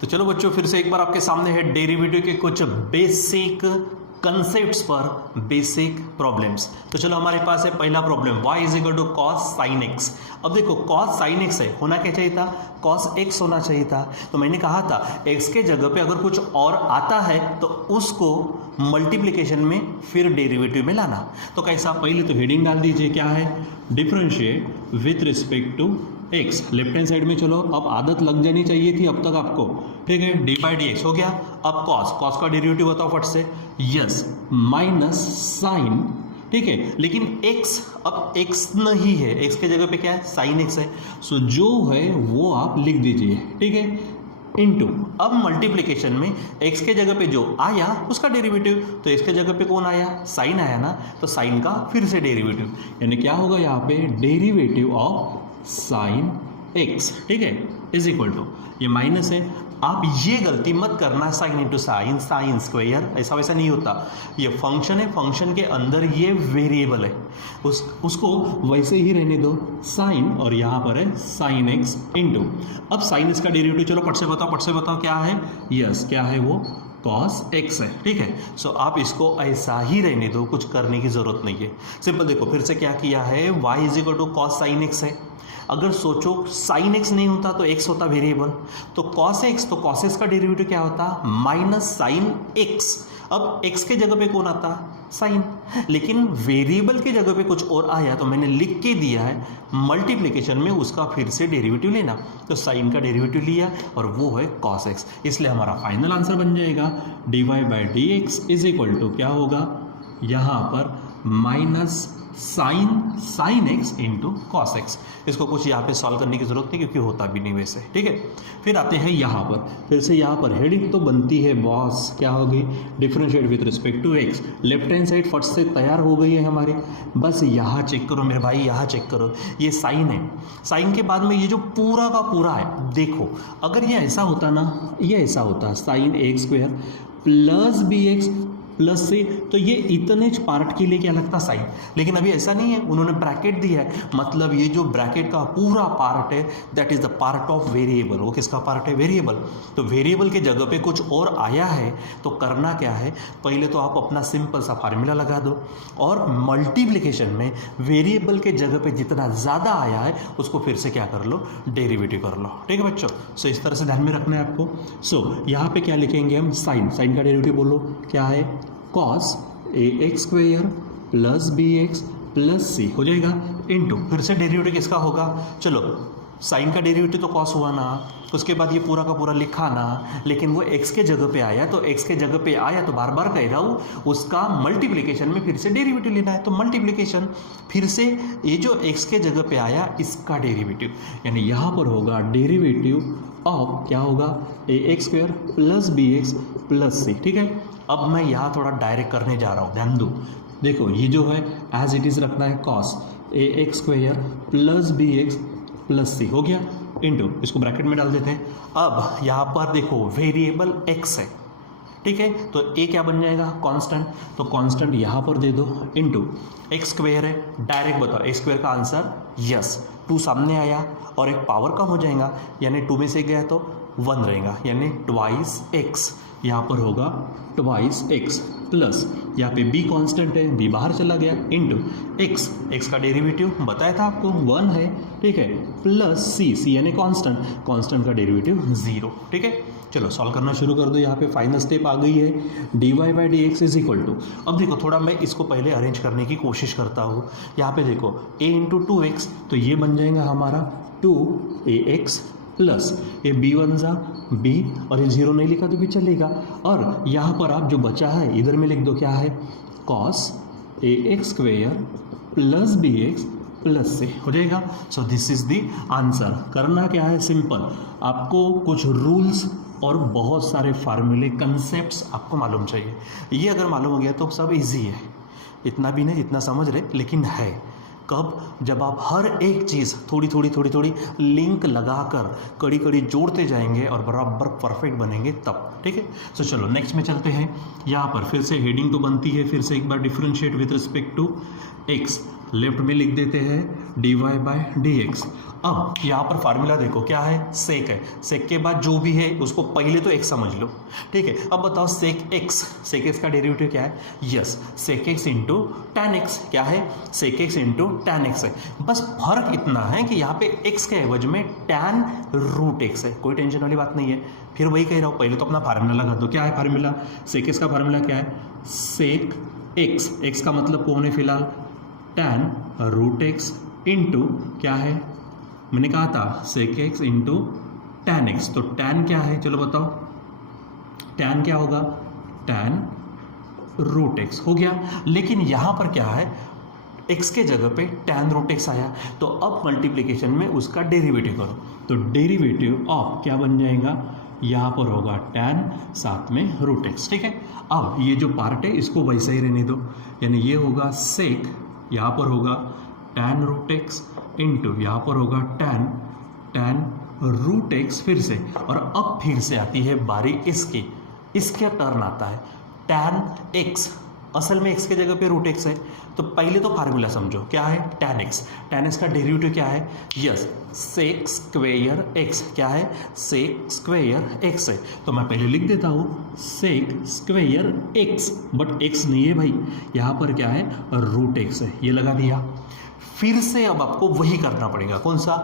तो चलो बच्चों, फिर से एक बार आपके सामने है डेरिवेटिव के कुछ बेसिक कंसेप्ट्स पर बेसिक प्रॉब्लम्स। तो चलो हमारे पास है पहला problem, y is equal to cos sine x. अब देखो कॉस साइन एक्स है, होना क्या चाहिए था, कॉस एक्स होना चाहिए था। तो मैंने कहा था एक्स के जगह पे अगर कुछ और आता है तो उसको मल्टीप्लिकेशन में फिर डेरिवेटिव में लाना। तो कैसा, पहले तो हेडिंग डाल दीजिए, क्या है, differentiate with respect to x. Left hand side में चलो, अब आदत लग जानी चाहिए थी अब तक आपको, ठीक है, डी बाई डी एक्स हो गया। अब कॉस, कॉस का डेरिवेटिव बताओ फट से, यस माइनस साइन, ठीक है, लेकिन x अब x नहीं है, x के जगह पे क्या है, साइन x है। सो जो है वो आप लिख दीजिए, ठीक है, इनटू, अब मल्टीप्लिकेशन में x के जगह पे जो आया उसका डेरिवेटिव, तो x के जगह पे कौन आया, साइन आया ना, तो साइन का फिर से डेरिवेटिव, यानी क्या होगा यहाँ पे, डेरिवेटिव ऑफ साइन x, ठीक है, इज इक्वल टू, ये माइनस है। आप ये गलती मत करना, sine into sine, sine square, ऐसा वैसा नहीं होता। ये फंक्शन है, फंक्शन के अंदर ये वेरिएबल है, उसको वैसे ही रहने दो, साइन, और यहाँ पर है साइन एक्स इंटू, अब साइन इसका डेरिवेटिव, चलो पट से बताओ क्या है, यस क्या है वो, कॉस एक्स है, ठीक है। सो आप इसको ऐसा ही रहने दो, कुछ करने की जरूरत नहीं है। सिंपल देखो फिर से क्या किया है, y is equal to cos sine x है। अगर सोचो साइन एक्स नहीं होता तो एक्स होता वेरिएबल, तो कॉस एक्स, तो कॉस एक्स का डेरिवेटिव क्या होता, माइनस साइन एक्स। अब एक्स के जगह पे कौन आता, साइन, लेकिन वेरिएबल के जगह पे कुछ और आया तो मैंने लिख के दिया है मल्टीप्लिकेशन में उसका फिर से डेरिवेटिव लेना, तो साइन का डेरिवेटिव लिया और वो है कॉस एक्स। इसलिए हमारा फाइनल आंसर बन जाएगा D Y by D X is equal to क्या होगा, यहाँ पर minus sine x into cos x. इसको कुछ यहाँ पे सॉल्व करने की जरूरत नहीं क्योंकि होता भी नहीं वैसे, ठीक है। फिर आते हैं यहाँ पर, फिर से यहाँ पर हेडिंग तो बनती है बॉस, क्या होगी, differentiate with respect to x. Left hand side फट से तैयार हो गई है हमारी, बस यहाँ चेक करो मेरे भाई, यहाँ चेक करो, ये साइन है, साइन के बाद में ये जो पूरा का पूरा है, देखो अगर ये ऐसा होता ना, ये ऐसा होता sine x square plus B x plus से, तो ये इतने पार्ट के लिए क्या लगता साइन, लेकिन अभी ऐसा नहीं है, उन्होंने ब्रैकेट दिया है, मतलब ये जो ब्रैकेट का पूरा पार्ट है that is the part of variable. वो किसका पार्ट है, वेरिएबल। तो वेरिएबल के जगह पे कुछ और आया है तो करना क्या है, पहले तो आप अपना सिंपल सा फार्मूला लगा दो और मल्टीप्लिकेशन में वेरिएबल के जगह पे जितना ज़्यादा आया है उसको फिर से क्या कर लो, डेरिवेटिव कर लो, ठीक है बच्चों। सो इस तरह से ध्यान में रखना है आपको। सो यहाँ पे क्या लिखेंगे हम, साइन, साइन का डेरिवेटिव बोलो क्या है, cos A X square plus B x plus C हो जाएगा, इनटू फिर से डेरिवेटिव किसका होगा, चलो साइन का डेरिवेटिव तो कॉस हुआ ना, उसके बाद ये पूरा का पूरा लिखा ना, लेकिन वो एक्स के जगह पे आया, तो एक्स के जगह पे आया तो बार बार कह रहा हूँ उसका मल्टीप्लिकेशन में फिर से डेरिवेटिव लेना है, तो मल्टीप्लिकेशन फिर से ये जो एक्स के जगह पे आया इसका डेरिवेटिव, यानी यहाँ पर होगा डेरिवेटिव ऑफ क्या होगा, A X square plus B x plus C, ठीक है। अब मैं यहाँ थोड़ा डायरेक्ट करने जा रहा हूँ, ध्यान दो, देखो ये जो है एज इट इज़ रखना है, cos A X square plus B x plus C हो गया, इनटू इसको ब्रैकेट में डाल देते हैं। अब यहाँ पर देखो वेरिएबल x है, ठीक है, तो a क्या बन जाएगा, कांस्टेंट, तो कांस्टेंट यहाँ पर दे दो, इनटू एक्स स्क्वायर है, डायरेक्ट बताओ एक्स स्क्वायर का आंसर यस, 2 सामने आया और एक पावर कम हो जाएगा, यानी 2 में से गया तो 1 रहेगा, यानी ट्वाइस एक्स, यहाँ पर होगा ट्वाइस एक्स प्लस यहाँ पे b कांस्टेंट है, b बाहर चला गया, इनटू x, x का डेरिवेटिव बताया था आपको 1 है, ठीक है, प्लस c यानी कांस्टेंट, कांस्टेंट का डेरिवेटिव 0, ठीक है। चलो सॉल्व करना शुरू कर दो, यहाँ पे फाइनल स्टेप आ गई है, D Y by D X is equal to, अब देखो थोड़ा मैं इसको पहले अरेंज करने की कोशिश करता हूँ। यहाँ पे देखो a इंटू 2x, तो ये बन जाएगा हमारा 2ax प्लस ये b1 जा b, और ये 0 नहीं लिखा तो भी चलेगा, और यहाँ पर आप जो बचा है इधर में लिख दो क्या है, cos A X square plus B x plus से हो जाएगा। So this is the answer. करना क्या है, सिंपल, आपको कुछ रूल्स और बहुत सारे फार्मूले कंसेप्ट्स आपको मालूम चाहिए। ये अगर मालूम हो गया तो सब इजी है, इतना भी नहीं जितना समझ रहे, लेकिन है कब, जब आप हर एक चीज़ थोड़ी थोड़ी लिंक लगाकर कड़ी कड़ी जोड़ते जाएंगे और बराबर परफेक्ट बनेंगे तब, ठीक है। सो चलो नेक्स्ट में चलते हैं। यहाँ पर फिर से हेडिंग तो बनती है, फिर से एक बार differentiate with respect to x. Left में लिख देते हैं dy/dx। अब यहाँ पर फार्मूला देखो क्या है, सेक है, सेक के बाद जो भी है उसको पहले तो x समझ लो, ठीक है। अब बताओ सेक x का डेरिवेटिव क्या है, यस सेक x इंटू टैन एक्स, क्या है सेक x इंटू टैन एक्स है। बस फर्क इतना है कि यहाँ पे x के एवज में टैन रूट x है, कोई टेंशन वाली बात नहीं है। फिर वही कह रहा हूँ, पहले तो अपना फार्मूला लगा दो। क्या है फार्मूला, सेक x का फार्मूला क्या है, सेक x का मतलब कौन है फिलहाल, टैन रूट x इंटू क्या है, मैंने कहा था सेक x इंटू टैन एक्स। तो टैन क्या है, चलो बताओ टैन क्या होगा, टैन रूट x हो गया। लेकिन यहाँ पर क्या है, x के जगह पे टैन रूट x आया, तो अब मल्टीप्लिकेशन में उसका डेरिवेटिव करो, तो डेरिवेटिव ऑफ क्या बन जाएगा, यहाँ पर होगा टैन साथ में रूट x, ठीक है। अब ये जो पार्ट है इसको वैसा ही रहने दो, यानी ये होगा सेक, यहाँ पर होगा टैन रूट x इंटू यहाँ पर होगा टैन रूट x फिर से, और अब फिर से आती है बारी इसकी, इसका टर्न आता है टैन x, असल में x के जगह पे रूट x है। तो पहले तो फार्मूला समझो क्या है, टैन x का डेरिवेटिव क्या है, यस सेक स्क्वेयर x, क्या है सेक स्क्वेयर x है। तो मैं पहले लिख देता हूँ sec square x, but x नहीं है भाई, यहाँ पर क्या है रूट x है, ये लगा दिया। फिर से अब आपको वही करना पड़ेगा, कौन सा,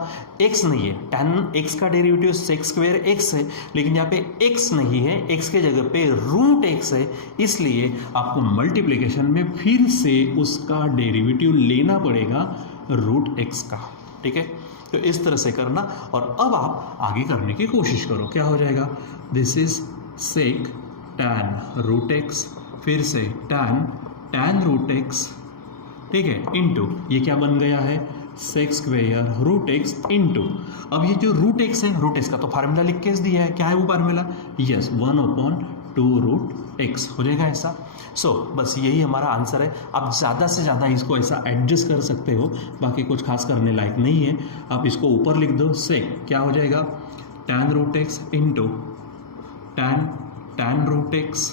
x नहीं है, टैन x का डेरिवेटिव सेक स्क्वायर x है, लेकिन यहाँ पे x नहीं है, x के जगह पे रूट x है, इसलिए आपको मल्टीप्लिकेशन में फिर से उसका डेरिवेटिव लेना पड़ेगा रूट x का, ठीक है। तो इस तरह से करना, और अब आप आगे करने की कोशिश करो, क्या हो जाएगा, this is sec tan root x, फिर से टैन रूट x, ठीक है, इंटू ये क्या बन गया है, sec square root x into, अब ये जो रूट x है, रूट x का तो फार्मूला लिख के दिया है, क्या है वो फार्मूला, यस 1/2 रूट x हो जाएगा ऐसा। सो बस यही हमारा आंसर है। आप ज़्यादा से ज़्यादा इसको ऐसा एडजस्ट कर सकते हो, बाकी कुछ खास करने लायक नहीं है। आप इसको ऊपर लिख दो, सेक क्या हो जाएगा, tan root x into tan root x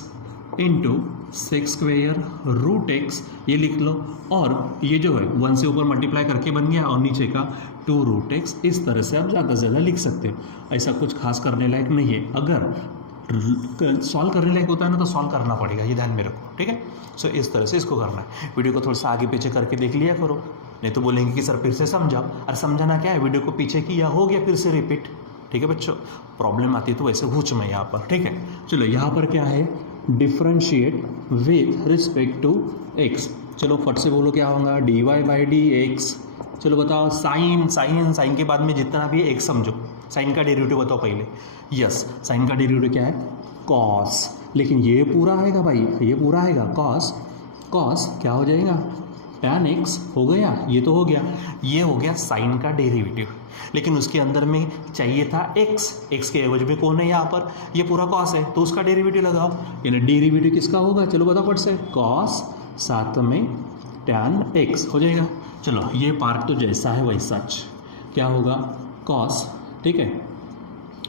into sec square root x, ये लिख लो, और ये जो है 1 से ऊपर मल्टीप्लाई करके बन गया, और नीचे का 2 रूट x। इस तरह से आप ज़्यादा से ज़्यादा लिख सकते हो, ऐसा कुछ खास करने लायक नहीं है। अगर सॉल्व करने लायक होता है ना तो सॉल्व करना पड़ेगा, ये ध्यान में रखो, ठीक है। सो इस तरह से इसको करना है। वीडियो को थोड़ा सा आगे पीछे करके देख लिया करो, नहीं तो बोलेंगे कि सर फिर से समझाओ, और समझाना क्या है, वीडियो को पीछे किया हो गया फिर से रिपीट, ठीक है बच्चों। प्रॉब्लम आती है तो वैसे पूछ मैं यहाँ पर, ठीक है। चलो यहाँ पर क्या है, differentiate with respect to x, चलो फट से बोलो क्या होगा, dy/dx। चलो बताओ साइन के बाद में जितना भी है x समझो, साइन का डेरिवेटिव बताओ पहले, यस साइन का डेरिवेटिव क्या है, कॉस, लेकिन ये पूरा आएगा भाई, ये पूरा आएगा, कॉस क्या हो जाएगा, टैन x हो गया, ये तो हो गया, ये हो गया साइन का डेरिवेटिव। लेकिन उसके अंदर में चाहिए था x के एवज में कौन है यहाँ पर, ये पूरा कॉस है, तो उसका डेरिवेटिव लगाओ, यानी डेरिवेटिव किसका होगा, चलो बताओ फट से, कॉस साथ में टैन x हो जाएगा। चलो ये पार्ट तो जैसा है वैसा क्या होगा, कॉस, ठीक है।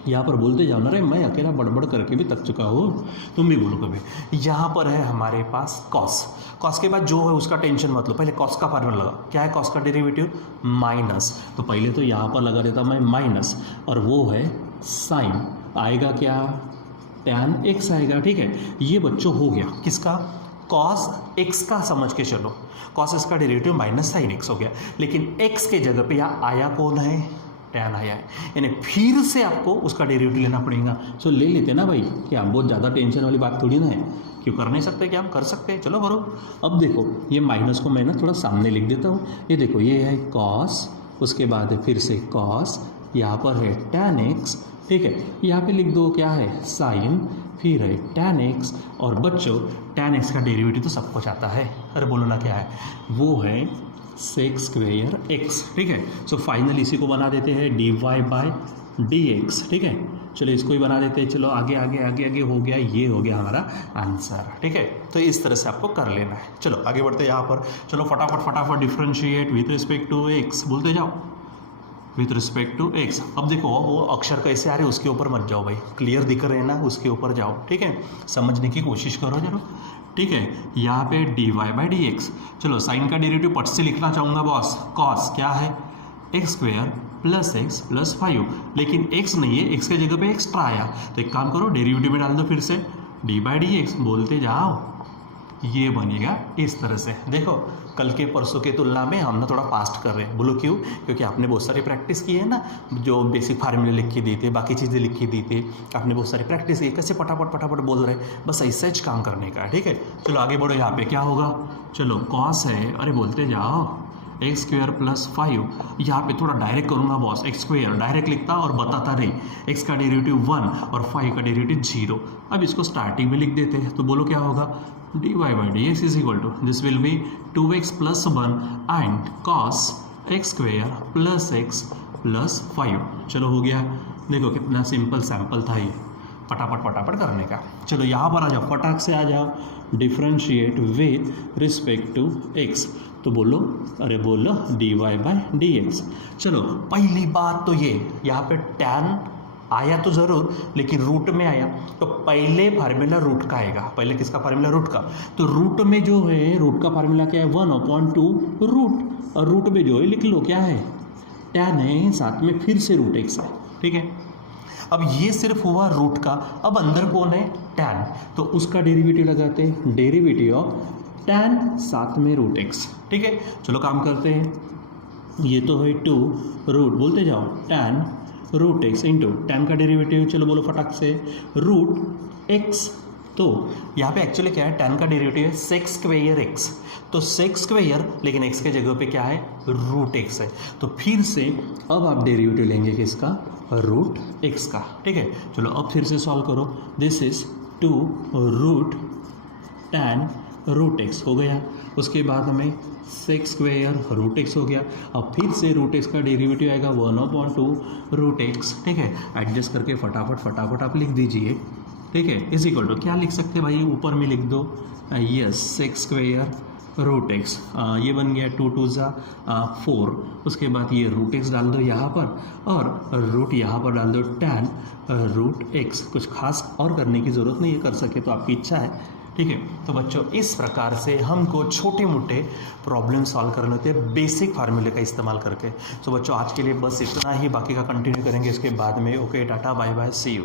यहाँ पर बोलते जाओ ना रे, मैं अकेला बड़बड़ करके भी थक चुका हूँ, तुम भी बोलो कभी। यहाँ पर है हमारे पास कॉस के बाद जो है उसका टेंशन मत लो, पहले कॉस का फार्मूला लगा, क्या है कॉस का डेरिवेटिव, माइनस, तो पहले तो यहाँ पर लगा देता मैं माइनस, और वो है साइन, आएगा क्या, टैन x आएगा, ठीक है। ये बच्चों हो गया किसका, कॉस x का, समझ के चलो, कॉस x का डेरिवेटिव माइनस साइन x हो गया, लेकिन x के जगह पे यहाँ आया कौन है, टैन आया है, यानी फिर से आपको उसका डेरिवेटिव लेना पड़ेगा। सो ले लेते ना भाई, क्या बहुत ज़्यादा टेंशन वाली बात थोड़ी ना है, क्यों कर नहीं सकते, क्या हम कर सकते हैं, चलो करो। अब देखो ये माइनस को मैं ना थोड़ा सामने लिख देता हूँ, ये देखो ये है कॉस, उसके बाद है फिर से कॉस, यहाँ पर है टैन x, ठीक है, यहाँ पे लिख दो क्या है साइन, फिर है टैन x, और बच्चों टैन x का डेरिवेटिव तो सबको आता है, अरे बोलो ना क्या है, वो है सेक स्क्वेयर x, ठीक है। सो फाइनली इसी को बना देते हैं dy/dx, ठीक है। चलो इसको ही बना देते हैं, चलो आगे हो गया, ये हो गया हमारा आंसर, ठीक है। तो इस तरह से आपको कर लेना है। चलो आगे बढ़ते हैं यहाँ पर, चलो फटाफट differentiate with respect to x, बोलते जाओ विथ रिस्पेक्ट टू x। अब देखो वो अक्षर कैसे आ रहे हैं उसके ऊपर मत जाओ भाई, क्लियर दिख रहे हैं ना, उसके ऊपर जाओ, ठीक है, समझने की कोशिश करो जरूर। ठीक है, यहाँ पे dy बाई डी एक्स। चलो साइन का डेरिवेटिव पट से लिखना चाहूँगा बॉस, कॉस क्या है x square plus x plus 5, लेकिन x नहीं है, x के जगह पे एक्स्ट्रा आया, तो एक काम करो डेरिवेटिव में डाल दो फिर से, डी बाई डी एक्स बोलते जाओ, ये बनेगा इस तरह से। देखो कल के परसों के तुलना में हम ना थोड़ा फास्ट कर रहे हैं, बोलो क्यों? क्योंकि आपने बहुत सारी प्रैक्टिस की है ना, जो बेसिक फार्मूले लिख के दी थे, बाकी चीज़ें लिख के दी थी, आपने बहुत सारी प्रैक्टिस की, कैसे फटाफट फटाफट बोल रहे हैं, बस ऐसा ही काम करने का है। ठीक है, चलो आगे बढ़ो। यहाँ पे क्या होगा, चलो कॉस है, अरे बोलते जाओ एक्स स्क्वेयर प्लस 5, यहाँ पे थोड़ा डायरेक्ट करूँगा बॉस, एक्स स्क्वेयर डायरेक्ट लिखता और बताता नहीं, एक्स का डेरिवेटिव 1 और 5 का डेरिवेटिव 0। अब इसको स्टार्टिंग में लिख देते हैं, तो बोलो क्या होगा, dy by D X is equal to this will be 2x plus 1 and cos x square plus x plus 5। चलो हो गया, देखो कितना सिंपल सैम्पल था ये, फटाफट फटाफट करने का। चलो यहाँ पर आ जाओ, फटाक से आ जाओ, differentiate with respect to x, तो बोलो, अरे बोलो dy बाई डी एक्स। चलो पहली बात तो ये, यहाँ पे tan आया तो ज़रूर, लेकिन रूट में आया, तो पहले फार्मूला रूट का आएगा। पहले किसका फार्मूला? रूट का। तो रूट में जो है, रूट का फार्मूला क्या है, 1/2 रूट, और रूट में जो है लिख लो क्या है, tan है, साथ में फिर से रूट x है। ठीक है, अब ये सिर्फ हुआ रूट का, अब अंदर कौन है, tan, तो उसका डेरिवेटिव लगाते हैं, डेरिवेटिव ऑफ tan साथ में रूट x। ठीक है, चलो काम करते हैं, ये तो है 2 रूट, बोलते जाओ tan root x into tan का डेरिवेटिव, चलो बोलो फटाक से, रूट एक्स। तो यहाँ पे एक्चुअली क्या है, tan का डेरिवेटिव है सेक्स स्क्वेयर एक्स, तो सेक्स स्क्वेयर, लेकिन x के जगह पे क्या है, रूट एक्स है, तो फिर से अब आप डेरिवेटिव लेंगे किसका, रूट एक्स का। ठीक है, चलो अब फिर से सॉल्व करो, this is 2 root tan root x हो गया, उसके बाद हमें सेक्स स्क्वेयर रूट एक्स हो गया, अब फिर से रूट एक्स का डेरिवेटिव आएगा 1/2 रूट एक्स। ठीक है, एडजस्ट करके फटाफट फटाफट आप लिख दीजिए। ठीक है, इज इक्वल टू क्या लिख सकते हैं भाई, ऊपर में लिख दो, yes sec square root x, ये बन गया 2 2 जा 4, उसके बाद ये रूट एक्स डाल दो यहाँ पर, और रूट यहाँ पर डाल दो tan रूट एक्स। कुछ खास और करने की ज़रूरत नहीं है, कर सके तो आपकी इच्छा है। ठीक है, तो बच्चों इस प्रकार से हमको छोटे मोटे प्रॉब्लम सॉल्व करने होते हैं बेसिक फार्मूले का इस्तेमाल करके। तो बच्चों आज के लिए बस इतना ही, बाकी का कंटिन्यू करेंगे इसके बाद में। Okay, tata bye bye, see you.